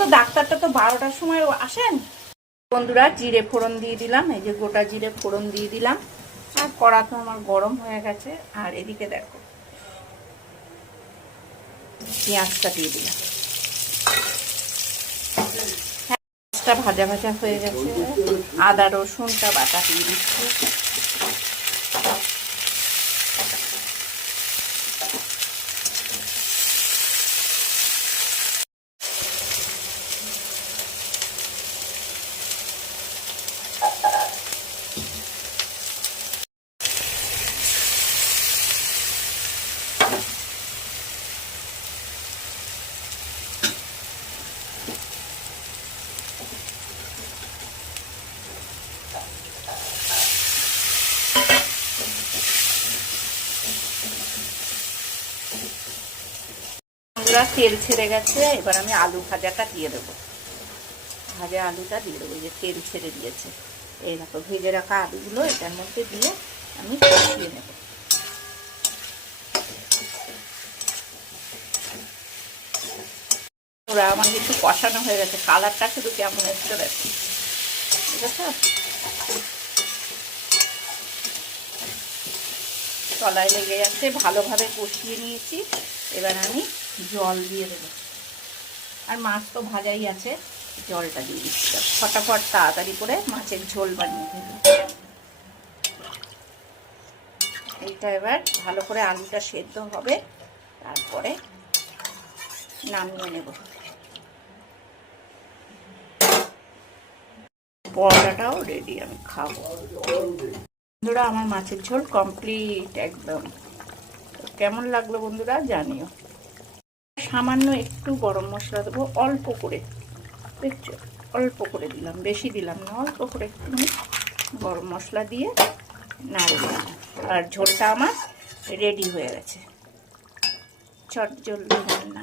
তো ডাক্তারটা তো 12টার সময় আসেন। বন্ধুরা জিরে ফোড়ন দিয়ে দিলাম, এই যে গোটা জিরে ফোড়ন দিয়ে দিলাম। আর কড়া তো আমার গরম হয়ে গেছে। আর এদিকে দেখো পেঁয়াজটা দিয়ে দিলাম। পেঁয়াজটা ভাজা ভাজা হয়ে গেছে। আদা রসুনটা বাটা দিয়ে দিচ্ছি। তেল ছেড়ে গেছে, এবার আমি আলু ভাজাটা দিয়ে দেবো। ভাজা আলুটা দিয়ে দেবো, যে তেল ছেড়ে দিয়েছে। এই দেখো ভেজে রাখা আলুগুলো এটার মধ্যে দিয়ে আমি কষিয়ে নেব। ওরা আমার একটু কষানো হয়ে গেছে, কালারটা শুধু কেমন এসছে দেখো, ঠিক আছে। তলায় লেগে যাচ্ছে, ভালোভাবে কষিয়ে নিয়েছি। এবার আমি জল দিয়ে দেবো। আর মাছ তো ভাজাই আছে, জলটা দিয়ে দিচ্ছি। ফটাফট তাড়াতাড়ি করে মাছের ঝোল বানিয়ে দেবো। এইটা এবার ভালো করে আলুটা সেদ্ধ হবে, তারপরে নামিয়ে নেব। পরোটাটাও রেডি, আমি খাবো। বন্ধুরা আমার মাছের ঝোল কমপ্লিট একদম। কেমন লাগলো বন্ধুরা জানিও। সামান্য একটু গরম মশলা দেবো, অল্প করে, দেখছো, অল্প করে দিলাম, বেশি দিলাম না, অল্প করে একটু গরম মশলা দিয়ে নাড়ে দিলাম। আর ঝোলটা আমার রেডি হয়ে গেছে, চটজলদি রান্না।